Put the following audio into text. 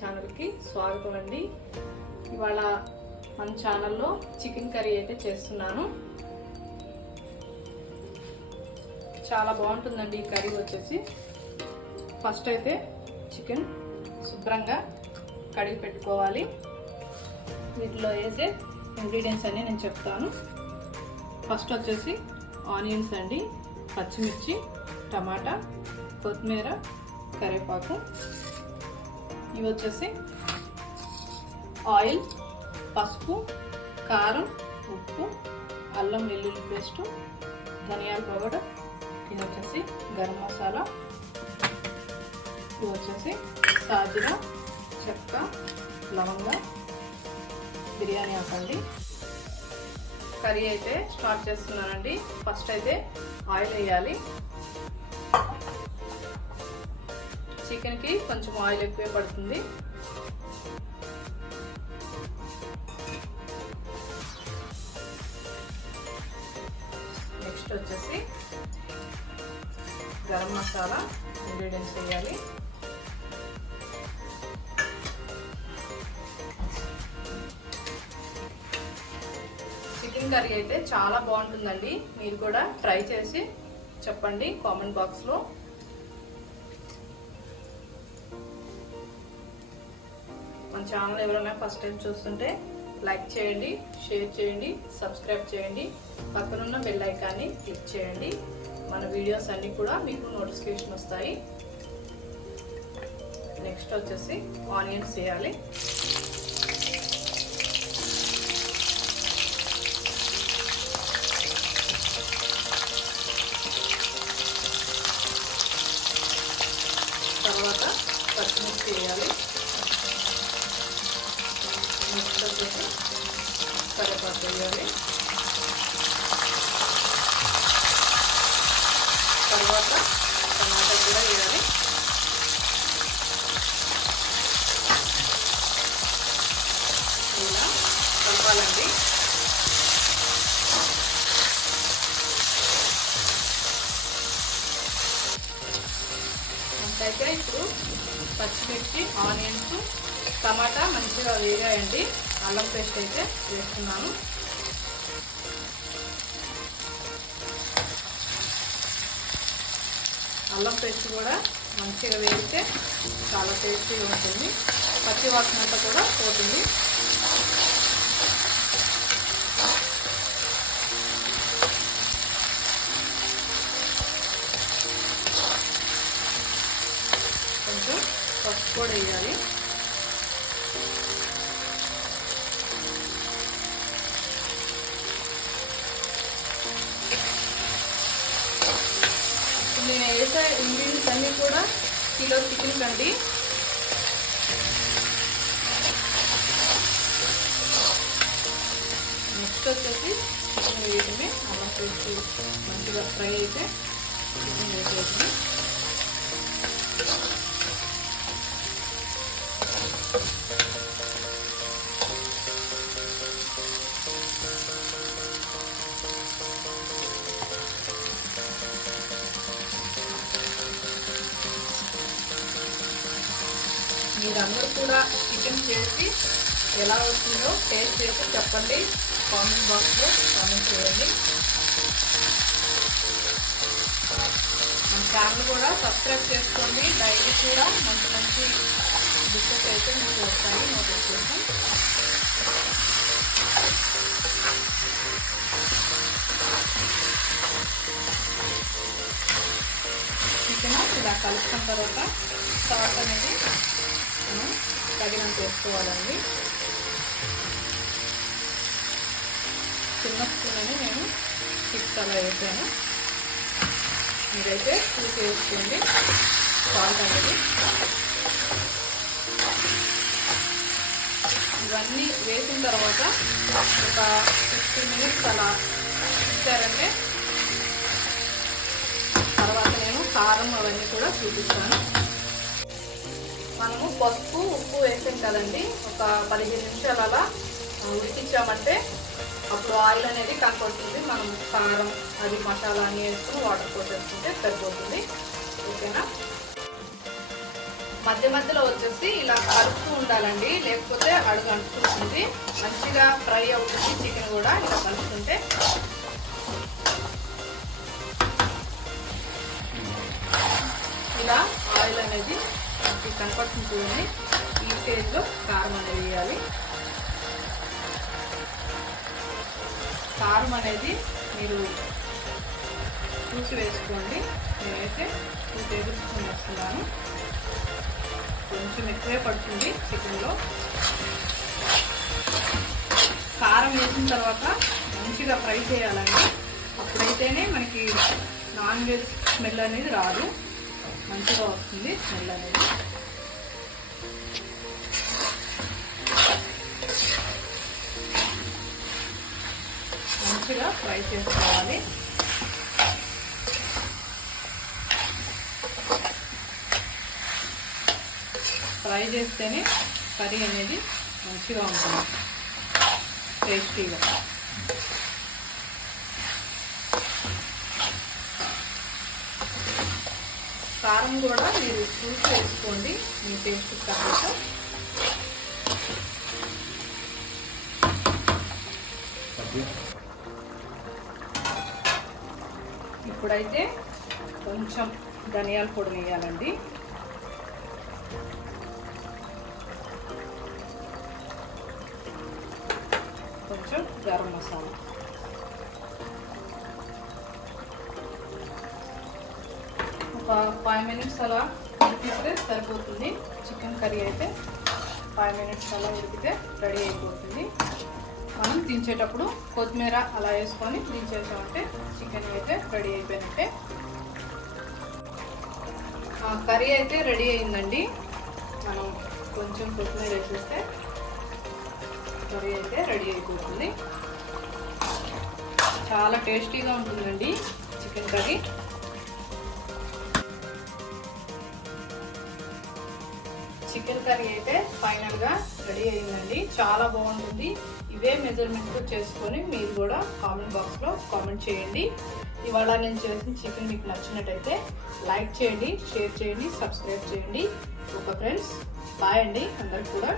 ఛానల్కి స్వాగతం అండి. ఇవాళ మన ఛానల్లో చికెన్ కర్రీ అయితే చేస్తున్నాను. చాలా బాగుంటుందండి ఈ కర్రీ వచ్చేసి. ఫస్ట్ అయితే చికెన్ శుభ్రంగా కడిగి పెట్టుకోవాలి. వీటిలో వేసే ఇంగ్రీడియంట్స్ అన్నీ నేను చెప్తాను. ఫస్ట్ వచ్చేసి ఆనియన్స్ అండి, పచ్చిమిర్చి, టమాటా, కొత్తిమీర, కరివేపాకు. ఇవి వచ్చేసి ఆయిల్, పసుపు, కారం, ఉప్పు, అల్లం వెల్లుల్లి పేస్టు, ధనియాల పౌడర్, ఇది వచ్చేసి గరం మసాలా, ఇది వచ్చేసి సాజీరా, చెక్క, లవంగ, బిర్యానీ ఆకండి. కర్రీ అయితే స్టార్ట్ చేస్తున్నానండి. ఫస్ట్ అయితే ఆయిల్ వేయాలి. చికెన్కి కొంచెం ఆయిల్ ఎక్కువే పడుతుంది. నెక్స్ట్ వచ్చేసి గరం మసాలా ఇంగ్రీడియంట్స్ వేయాలి. చికెన్ కర్రీ అయితే చాలా బాగుంటుందండి. మీరు కూడా ట్రై చేసి చెప్పండి కామెంట్ బాక్స్లో. మన ఛానల్ ఎవరైనా ఫస్ట్ టైం చూస్తుంటే లైక్ చేయండి, షేర్ చేయండి, సబ్స్క్రైబ్ చేయండి, పక్కనున్న బెల్ ఐకాన్ని క్లిక్ చేయండి. మన వీడియోస్ అన్నీ కూడా మీకు నోటిఫికేషన్ వస్తాయి. నెక్స్ట్ వచ్చేసి ఆనియన్స్ వేయాలి. తర్వాత పచ్చిమిర్చి వేయాలి. నెక్స్ట్ వచ్చేసి కరివేపాకు వేయాలి. తర్వాత టమాటా కూడా వేయాలి. ఇలా కలపాలండి. అయితే ఇప్పుడు పచ్చిమిర్చి, ఆనియన్స్, టమాటా మంచిగా వేగాయండి. అల్లం పేస్ట్ అయితే వేస్తున్నాను. అల్లం పేస్ట్ కూడా మంచిగా వేగితే చాలా టేస్టీగా ఉంటుంది. పచ్చి వాసన అంతా కూడా పోతుంది. కొంచెం పసుపు కూడా వేయాలి. నేను వేసే ఇంగ్రీడియంట్స్ అన్నీ కూడా కిలో చికెన్ కండి. నెక్స్ట్ వచ్చేసి చికెన్ వేయటమే. అల్లం పేస్ట్ మంచిగా ఫ్రై అయితే చికెన్ వేసేసి మీరందరూ కూడా చికెన్ చేసి ఎలా వచ్చిందో టేస్ట్ చేసి చెప్పండి. కామెంట్ బాక్స్లో కామెంట్ చేయండి. మన ఛానల్ కూడా సబ్స్క్రైబ్ చేసుకోండి. డైలీ కూడా మంచి మంచి డిషెస్ అయితే మీకు వస్తాయి నోటిఫికేషన్. చికెన్ ఇలా కలుపుకున్న తర్వాత సాల్ట్ అనేది మనం తగినంత వేసుకోవాలండి. చిన్న స్పూన్ అని నేను 6 అలా వేసాను. మీరైతే చూసి వేసుకోండి సాల్ట్ అనేది. ఇవన్నీ వేసిన తర్వాత ఒక 60 మినిట్స్ అలా ఇచ్చారంటే తర్వాత నేను కారం అవన్నీ కూడా చూపిస్తాను. మనము పసుపు, ఉప్పు వేసాం కదండి. ఒక 15 నిమిషాలు అలా ఉడికించామంటే అప్పుడు ఆయిల్ అనేది కనపడుతుంది. మనం కారం అది మసాలా అన్నీ వేసుకుని వాటర్ పోసేసుకుంటే సరిపోతుంది. ఓకేనా? మధ్య మధ్యలో వచ్చేసి ఇలా కలుపుతూ ఉండాలండి, లేకపోతే అడుగు అంటుకుంటుంది. మంచిగా ఫ్రై అవుతుంది చికెన్ కూడా ఇలా కలుపుతుంటే. ఇలా ఆయిల్ అనేది కనపడుతుంది. ఈ స్టేజ్లో కారం అనేది వేయాలి. కారం అనేది మీరు చూసి వేసుకోండి. నేనైతే 2 టేబుల్ స్పూన్ వేస్తున్నాను. కొంచెం ఎక్కువే పడుతుంది చికెన్లో. కారం వేసిన తర్వాత మంచిగా ఫ్రై చేయాలండి. అప్పుడైతేనే మనకి నాన్ వెజ్ స్మెల్ అనేది రాదు, మంచిగా వస్తుంది స్మెల్ అనేది. మంచిగా ఫ్రై చేసుకోవాలి. ఫ్రై చేస్తేనే కర్రీ అనేది మంచిగా ఉంటుంది, టేస్టీగా. కారం కూడా మీరు చూసి వేసుకోండి మీ టేస్ట్ తగ్గట్టు. ఇప్పుడైతే కొంచెం ధనియాల పొడి వేయాలండి. కొంచెం గరం మసాలా, ఒక 5 మినిట్స్ అలా ఉడికితే సరిపోతుంది. చికెన్ కర్రీ అయితే 5 మినిట్స్ అలా ఉడికితే రెడీ అయిపోతుంది. మనం దించేటప్పుడు కొత్తిమీర అలా వేసుకొని దించేసామంటే చికెన్ అయితే రెడీ అయిపోయినట్టే. కర్రీ అయితే రెడీ అయిందండి. మనం కొంచెం కొత్తిమీర వేసేస్తే కర్రీ అయితే రెడీ అయిపోతుంది. చాలా టేస్టీగా ఉంటుందండి చికెన్ కర్రీ. చికెన్ కర్రీ అయితే ఫైనల్గా రెడీ అయిందండి. చాలా బాగుంటుంది. ఇవే మెజర్మెంట్తో చేసుకొని మీరు కూడా కామెంట్ బాక్స్లో కామెంట్ చేయండి. ఇవాళ నేను చేసిన చికెన్ మీకు నచ్చినట్టయితే లైక్ చేయండి, షేర్ చేయండి, సబ్స్క్రైబ్ చేయండి. ఓకే ఫ్రెండ్స్, బాయ్ అండి అందరికి కూడా.